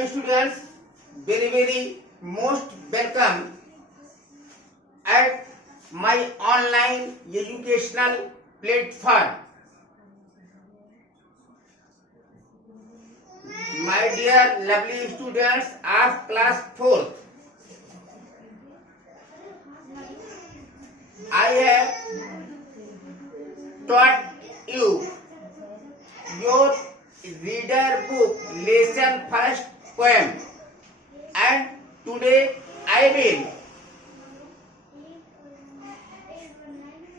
Hello students, very most welcome at my online educational platform. My dear lovely students of class 4th, I have taught you your reader book lesson first poem, and today I will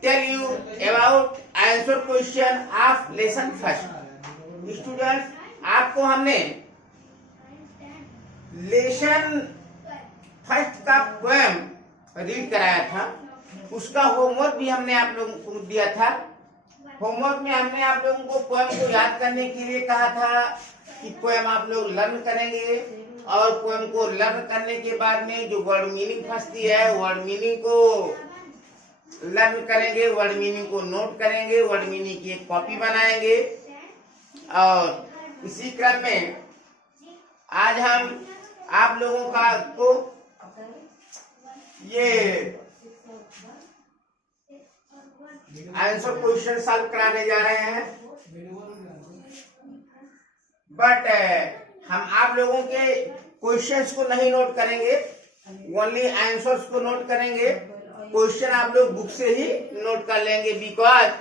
tell you about answer question of lesson first. Students, आपको हमने lesson first का poem read कराया था, उसका होमवर्क भी हमने आप लोगों को दिया था। होमवर्क में हमने आप लोगों को पोएम को याद करने के लिए कहा था कि पोएम आप लोग लर्न करेंगे, और पोएम को लर्न करने के बाद में जो वर्ड मीनिंग फंसती है वर्ड मीनिंग को लर्न करेंगे, वर्ड मीनिंग को नोट करेंगे, वर्ड मीनिंग की एक कॉपी बनाएंगे। और इसी क्रम में आज हम आप लोगों को ये आंसर क्वेश्चन सॉल्व कराने जा रहे हैं। बट हम आप लोगों के क्वेश्चंस को नहीं नोट करेंगे, ओनली आंसर्स को नोट करेंगे। क्वेश्चन आप लोग बुक से ही नोट कर लेंगे, because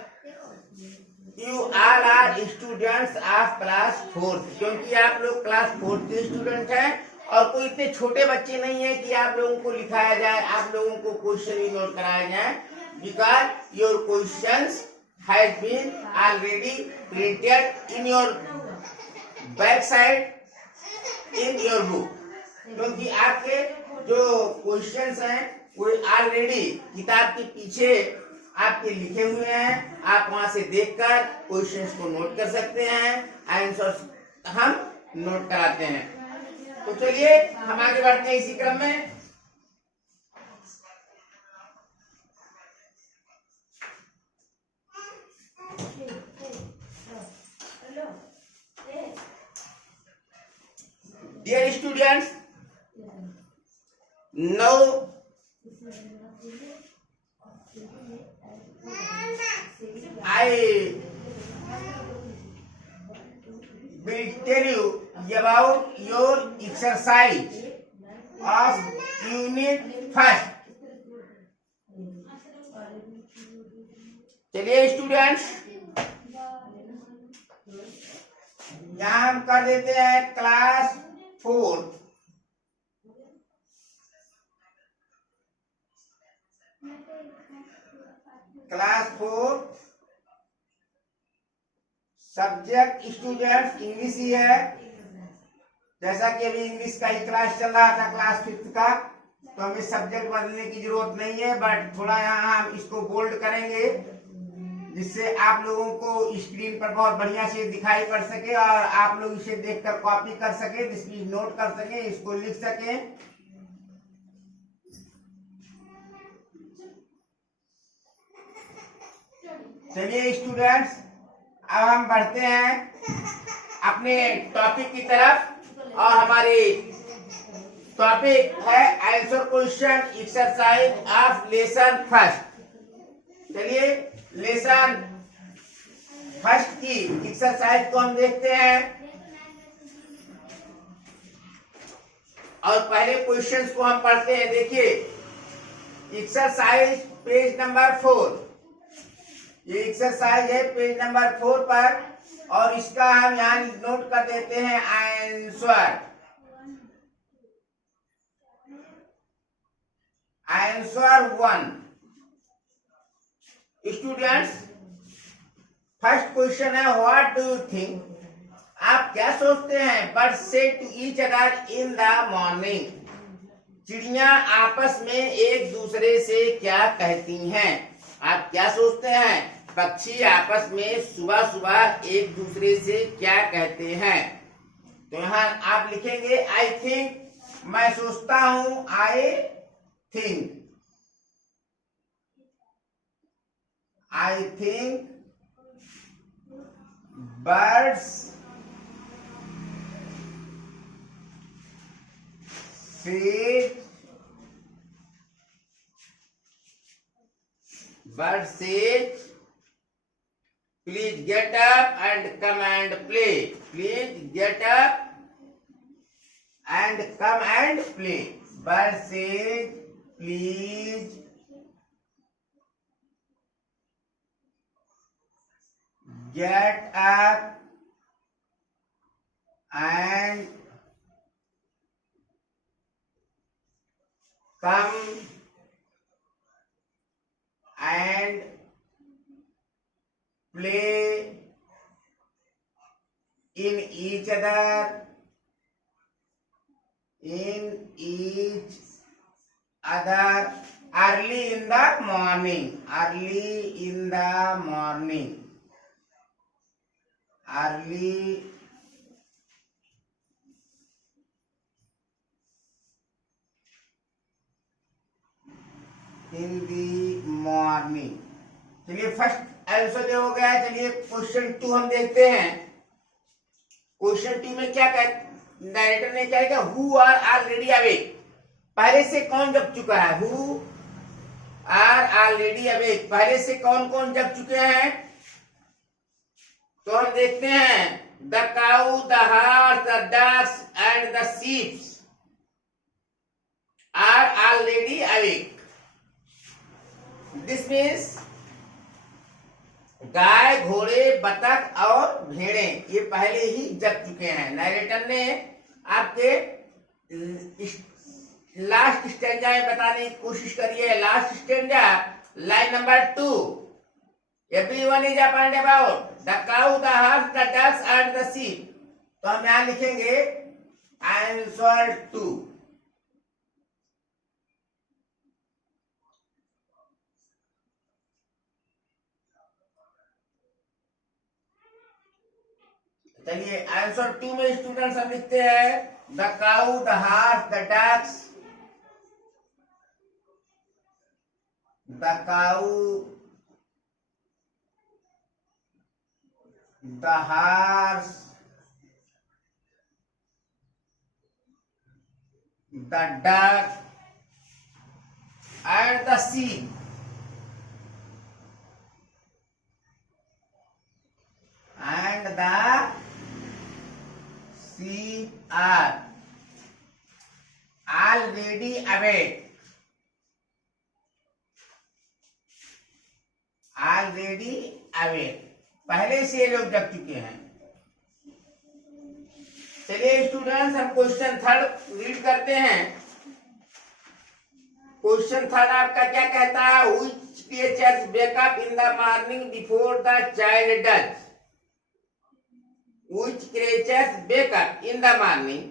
you are students of class 4th, क्योंकि आप लोग क्लास 4th के स्टूडेंट हैं और कोई इतने छोटे बच्चे नहीं है कि आप लोगों को लिखाया जाए, आप लोगों को क्वेश्चन ही नोट कराया जाए, because your questions has been already printed in your back side in your book. क्योंकि आपके जो क्वेश्चंस हैं वो ऑलरेडी किताब के पीछे आपके लिखे हुए हैं, आप वहां से देखकर क्वेश्चंस को नोट कर सकते हैं, आंसर्स हम नोट कराते हैं। तो चलिए हम आगे बढ़ते हैं इसी क्रम में। Dear students, now I will tell you about your exercise of unit first. चलिए स्टूडेंट्स, यहाँ हम कर देते हैं class 4। Class 4 subject students English ही है। जैसा कि अभी इंग्लिश का ही क्लास चल रहा था क्लास 5th का, तो हमें सब्जेक्ट बदलने की जरूरत नहीं है, बट थोड़ा यहाँ हम इसको बोल्ड करेंगे जिससे आप लोगों को स्क्रीन पर बहुत बढ़िया से दिखाई पड़ सके और आप लोग इसे देखकर कॉपी कर सके, इसकी नोट कर सके, इसको लिख सके। चलिए स्टूडेंट्स, अब हम बढ़ते हैं अपने टॉपिक की तरफ, और हमारे टॉपिक है answer question exercise of lesson first. चलिए लेसन फर्स्ट की एक्सरसाइज को हम देखते हैं, और पहले क्वेश्चंस को हम पढ़ते हैं। देखिए एक्सरसाइज पेज नंबर 4, ये एक्सरसाइज है पेज नंबर 4 पर, और इसका हम यहाँ नोट कर देते हैं answer. Answer 1। Students, first question है व्हाट डू यू थिंक, आप क्या सोचते हैं, birds say to each other in the morning, चिड़िया आपस में एक दूसरे से क्या कहती हैं। आप क्या सोचते हैं, पक्षी आपस में सुबह सुबह एक दूसरे से क्या कहते हैं। तो यहाँ आप लिखेंगे आई थिंक, मैं सोचता हूं, I think, I think birds says, bird says, please get up and come and play. Please get up and come and play. Bird says, please get up and come and play in each other, early in the morning, early in the morning, early in the morning. चलिए first answer जो हो गया। चलिए क्वेश्चन 2 हम देखते हैं। क्वेश्चन 2 में क्या डायरेक्टर ने क्या लिखा, हु आर ऑलरेडी अवेक, पहले से कौन जग चुका है, हु आर ऑलरेडी अवेक, पहले से कौन कौन जग चुके हैं। तो हम देखते हैं the cow, the horse, the ducks and the sheeps are already awake. This means गाय, घोड़े, बतख और भेड़ें ये पहले ही जग चुके हैं। नरेटर ने आपके लास्ट स्टेंजा में बताने की कोशिश करी है। Last stanza line number 2, everyone is appoint about the cow, the horse, the ducks and the sheep. तो हम यहां लिखेंगे आंसर 2। चलिए आंसर 2 में स्टूडेंट्स हम लिखते हैं the cow, the horse, the ducks, the cow, the horse, the duck and the sheep and the sheep are already awake, already awake, पहले से ये लोग जग चुके हैं। चलिए स्टूडेंट्स हम क्वेश्चन 3 रीड करते हैं। क्वेश्चन 3 आपका क्या कहता है, which creatures wake up in the morning before the child does, which creatures wake up in the morning,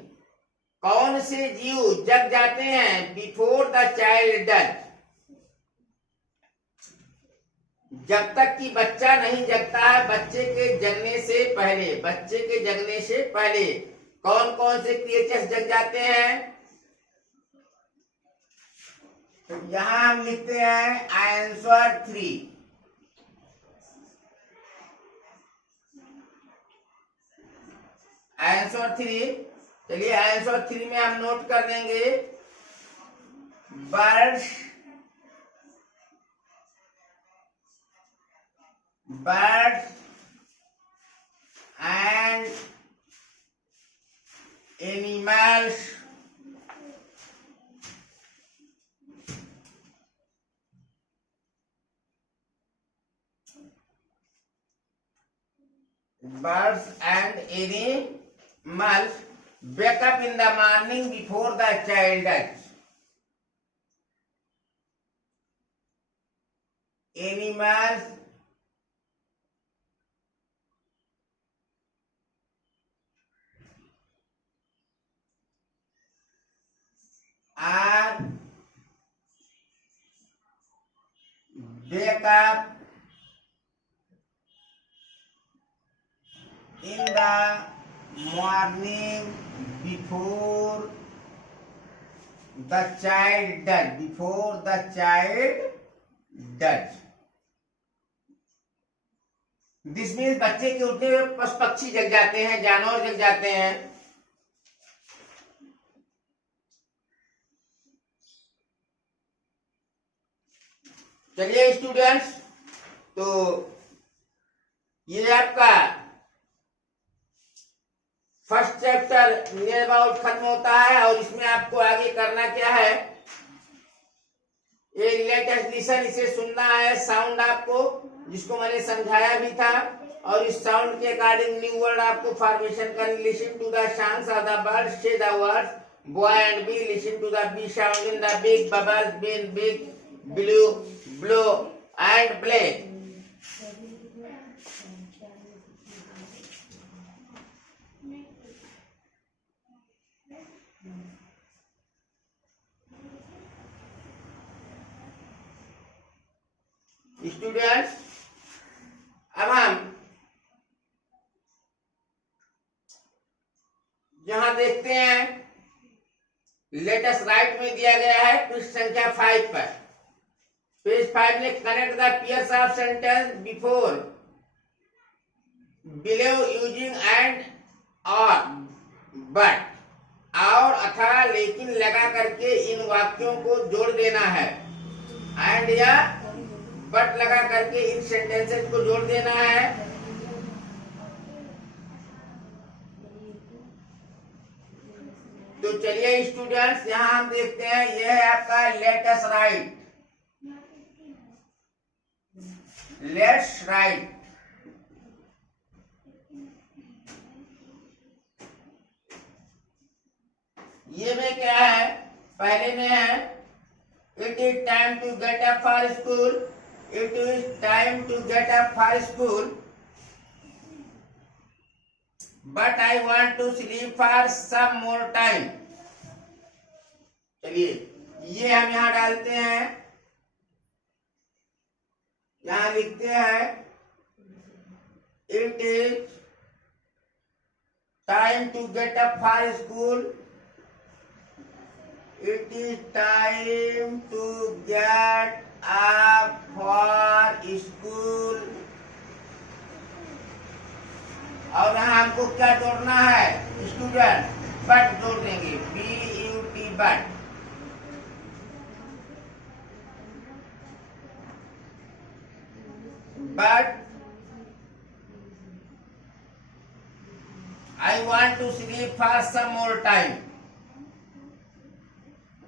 कौन से जीव जग जाते हैं बिफोर द चाइल्ड डज, जब तक कि बच्चा नहीं जगता है, बच्चे के जगने से पहले, बच्चे के जगने से पहले कौन कौन से क्रिएचर्स जग जाते हैं। तो यहां हम लिखते हैं आंसर 3। आंसर 3, चलिए आंसर 3 में हम नोट कर देंगे birds, birds and animals birds and animals wake up in the morning before the child does. Animals are wake up in the morning before the child does, before the child does. This means बच्चे के उठने में पशु पक्षी जग जाते हैं, जानवर जग जाते हैं। चलिए स्टूडेंट्स, तो ये आपका फर्स्ट चैप्टर नियर अबाउट खत्म होता है और इसमें आपको आगे करना क्या है, ये लेटेस्ट लिसन, इसे सुनना है, साउंड आपको जिसको मैंने समझाया भी था, और इस साउंड के अकॉर्डिंग न्यू वर्ड आपको फॉर्मेशन करनी। Listen to the sounds of the birds, say the words boy and bee, listen to the B sound in the big bubbles, bin big, blue, blow and black. Students, अब हम यहां देखते हैं, latest right में दिया गया है पृष्ठ संख्या 5 पर। पेज 5 में connect the pairs of sentence before below using and और बट, और अथा लेकिन लगा करके इन वाक्यों को जोड़ देना है। एंड या बट लगा करके इन सेंटेंसेस को जोड़ देना है। तो चलिए स्टूडेंट्स, यहां हम देखते हैं, यह है आपका लेटेस्ट राइट। Let's write. ये में क्या है, पहले में है it is time to get up for school, it is time to get up for school, but I want to sleep for some more time. चलिए ये हम यहां डालते हैं, यहां लिखते हैं it is time to get up for school, it is time to get up for school. और यहाँ हमको क्या जोड़ना है स्टूडेंट, बट जोड़ देंगे, BUT but. But I want to sleep for some more time,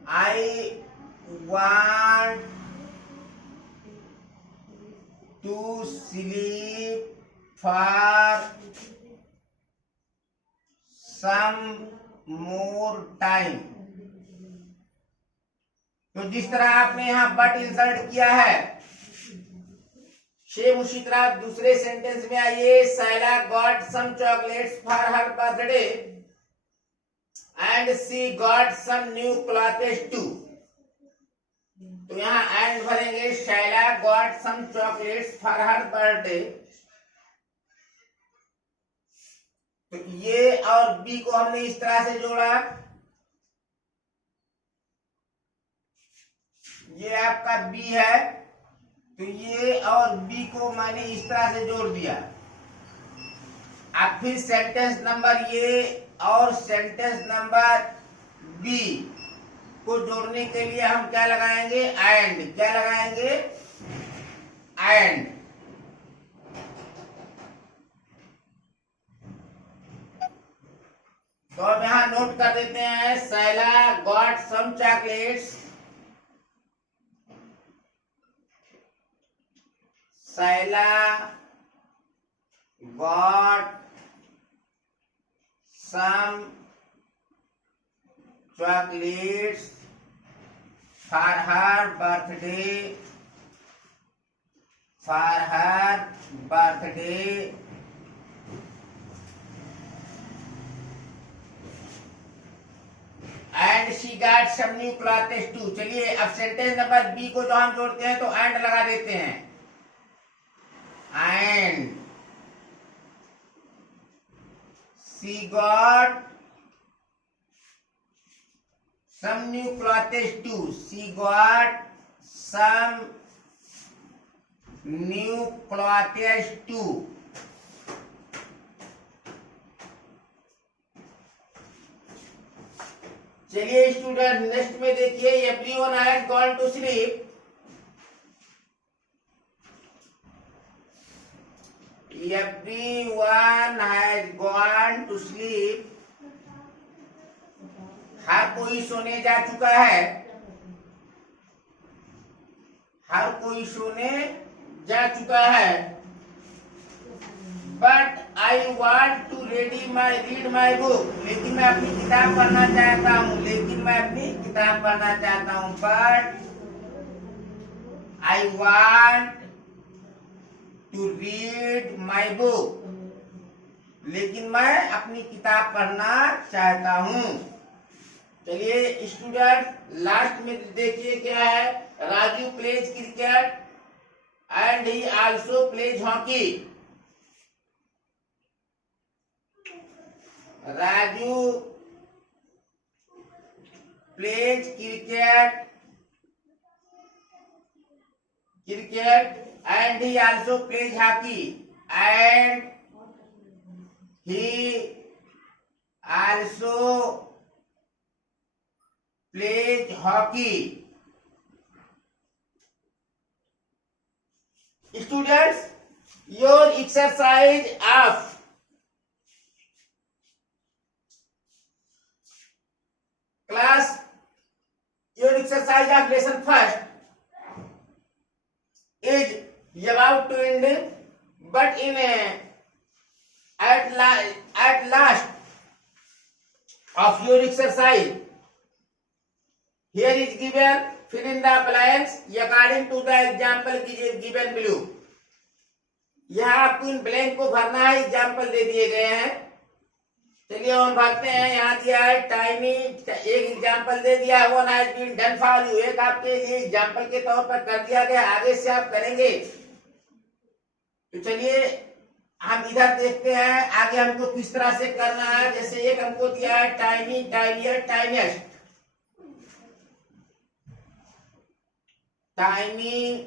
I want to sleep for some more time. तो जिस तरह आपने यहां बट इंसर्ट किया है, सेम उसी तरह दूसरे सेंटेंस में आइए। Saila got some chocolates for her birthday and she got some new clothes too. तो यहां एंड भरेंगे, Shaila got some chocolates for her birthday. तो ये और बी को हमने इस तरह से जोड़ा, ये आपका बी है, तो ये और बी को मैंने इस तरह से जोड़ दिया। अब फिर सेंटेंस नंबर ए और सेंटेंस नंबर बी को जोड़ने के लिए हम क्या लगाएंगे, एंड। क्या लगाएंगे, एंड। तो अब यहां नोट कर देते हैं, Saila got some chocolates, Saila got some chocolates for her birthday, for her birthday. And she got some new clothes too. चलिए अब सेंटेंस नंबर बी को जो हम जोड़ते हैं तो एंड लगा देते हैं, and she got some new clothes too. She got some new clothes too. चलिए स्टूडेंट नेक्स्ट में देखिए, everyone has gone to sleep, everyone has gone to sleep. हर कोई सोने जा चुका है, हर कोई सोने जा चुका है। But I want to read my book. लेकिन मैं अपनी किताब पढ़ना चाहता हूँ, लेकिन मैं अपनी किताब पढ़ना चाहता हूँ। But I want to read my book. लेकिन मैं अपनी किताब पढ़ना चाहता हूँ। चलिए स्टूडेंट, लास्ट में देखिए क्या है। Raju pledge cricket and he also pledge hockey. Raju pledge cricket and he also plays hockey, and he also plays hockey. Students, your exercise of class, your exercise of lesson first is about to end, but at last of your exercise, here is given, fill in the blanks according to the example given below. यहाँ आपको in blank को भरना है, एग्जाम्पल दे दिए गए हैं। चलिए हम भरते हैं। यहाँ दिया है टाइमी, एक एग्जाम्पल दे दिया है, one has been done for you, एक आपके लिए एग्जाम्पल के तौर पर कर दिया गया, आगे से आप करेंगे। तो चलिए हम इधर देखते हैं आगे हमको किस तरह से करना है। जैसे एक हमको दिया है टाइमी, टाइमियर, टाइमेस्ट। टाइमी,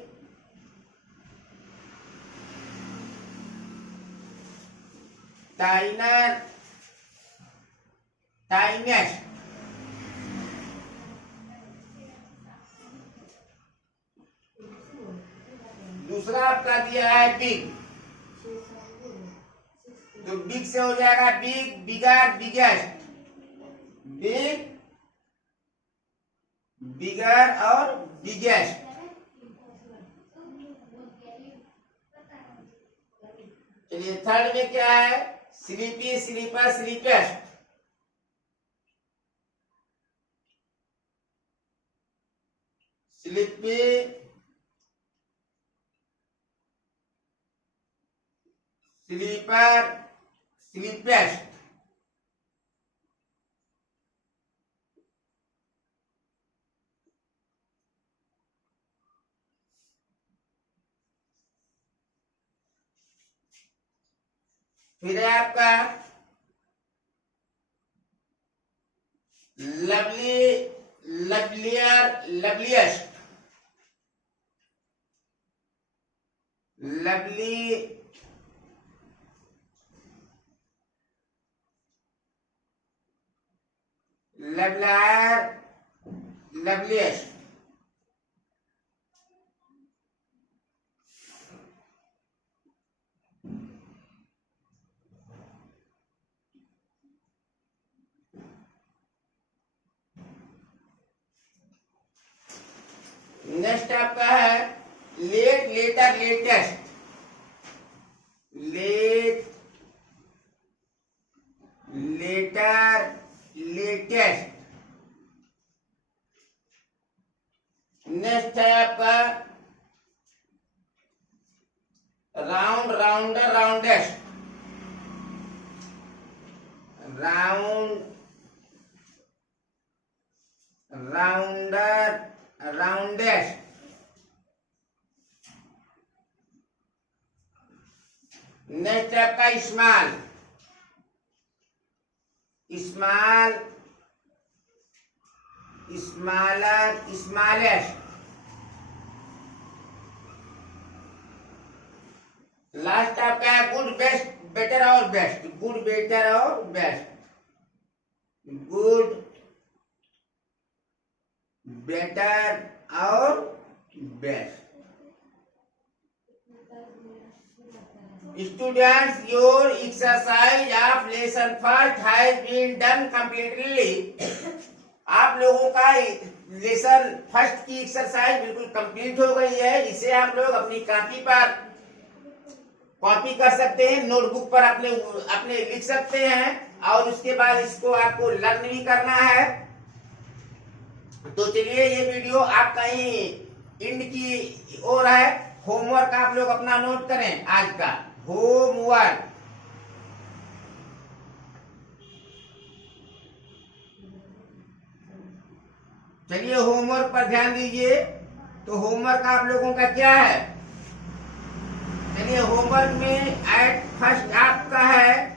टाइनर, टाइमेस्ट। दूसरा आपका दिया है बिग, तो बिग से हो जाएगा big, bigger, biggest. Big, bigger और बिगेस्ट। चलिए थर्ड में क्या है, sleepy, sleepier, sleepiest. Sleepy, sleepier, sleepiest. फिर है आपका lovely, lovelier, loveliest. Lovely, lovelier, loveliest. Next आपका है late, later, latest. Late, later, latest. Next है आपका round, rounder, roundest. Round, rounder, roundest. Next आपका small, small, smaller, smallest. Last आपका है गुड, बेस्ट, बेटर और बेस्ट। गुड, बेटर और best. Good, better और best. Students, your exercise of lesson first has been done completely. आप लोगों का lesson first की एक्सरसाइज बिल्कुल कंप्लीट हो गई है। इसे आप लोग अपनी कॉपी पर कॉपी कर सकते हैं, नोटबुक पर अपने लिख सकते हैं और उसके बाद इसको आपको लर्न भी करना है। तो चलिए, ये वीडियो आपका ही एंड की ओर है। होमवर्क आप लोग अपना नोट करें। आज का होमवर्क, चलिए होमवर्क पर ध्यान दीजिए। तो होमवर्क आप लोगों का क्या है? चलिए, होमवर्क में एट फर्स्ट आपका है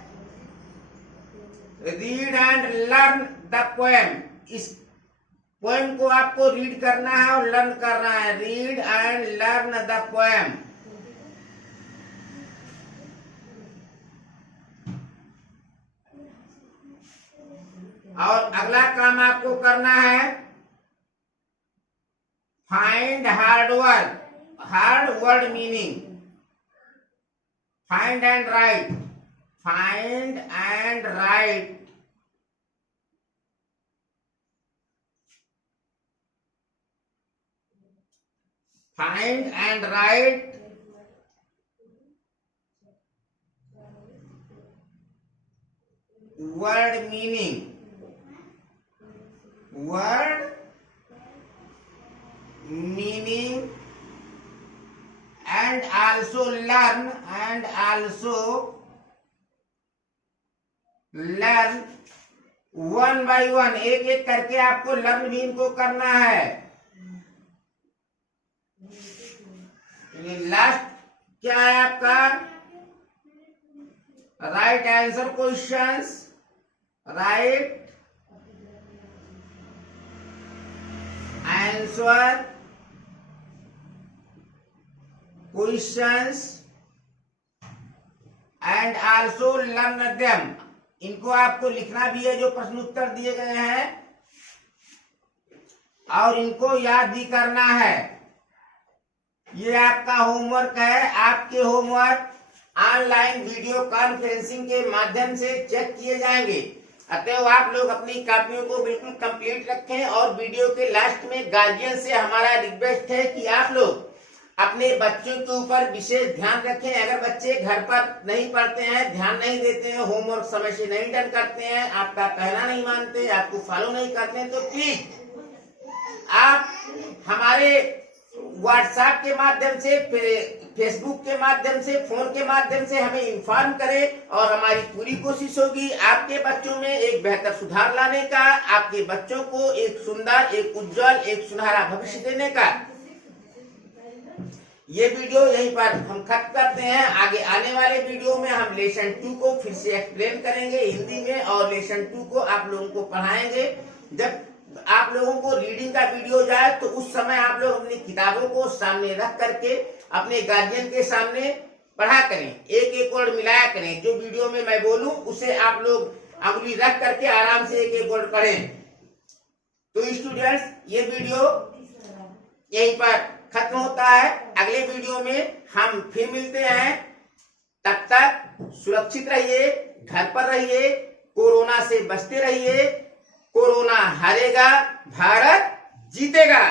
read and learn the poem. इस पोएम को आपको रीड करना है और लर्न करना है। Read and learn the poem. और अगला काम आपको करना है find hard word meaning. Find and right. Find and right find and write word meaning and also learn one by one, एक एक करके आपको लर्न भी इनको करना है। लास्ट क्या है आपका? Right answer questions. Right answer questions and also learn them. इनको आपको लिखना भी है, जो प्रश्न उत्तर दिए गए हैं, और इनको याद भी करना है। ये आपका होमवर्क है। आपके होमवर्क ऑनलाइन वीडियो कॉन्फ्रेंसिंग के माध्यम से चेक किए जाएंगे। अतएव आप लोग अपनी कॉपियों को बिल्कुल कंप्लीट रखें। और वीडियो के लास्ट में गार्जियन से हमारा रिक्वेस्ट है कि आप लोग अपने बच्चों के ऊपर विशेष ध्यान रखें। अगर बच्चे घर पर नहीं पढ़ते हैं, ध्यान नहीं देते हैं, होमवर्क समय से नहीं डन करते हैं, आपका कहना नहीं मानते, आपको फॉलो नहीं करते हैं, तो प्लीज आप हमारे व्हाट्सएप के माध्यम से, फेसबुक के माध्यम से, फोन के माध्यम से हमें इन्फॉर्म करें। और हमारी पूरी कोशिश होगी आपके बच्चों में एक बेहतर सुधार लाने का, आपके बच्चों को एक सुंदर, एक उज्जवल, एक सुनहरा भविष्य देने का। ये वीडियो यहीं पर हम खत्म करते हैं। आगे आने वाले वीडियो में हम लेसन 2 को फिर से एक्सप्लेन करेंगे हिंदी में, और लेसन 2 को आप लोगों को पढ़ाएंगे। जब आप लोगों को रीडिंग का वीडियो जाए तो उस समय आप लोग अपनी किताबों को सामने रख करके अपने गार्जियन के सामने पढ़ा करें, एक एक वर्ड मिलाया करें। जो वीडियो में मैं बोलूं उसे आप लोग अंगुली रख करके आराम से एक एक वर्ड पढ़ें। तो स्टूडेंट्स, ये वीडियो यहीं पर खत्म होता है। अगले वीडियो में हम फिर मिलते हैं। तब तक सुरक्षित रहिए, घर पर रहिए, कोरोना से बचते रहिए। कोरोना हारेगा, भारत जीतेगा।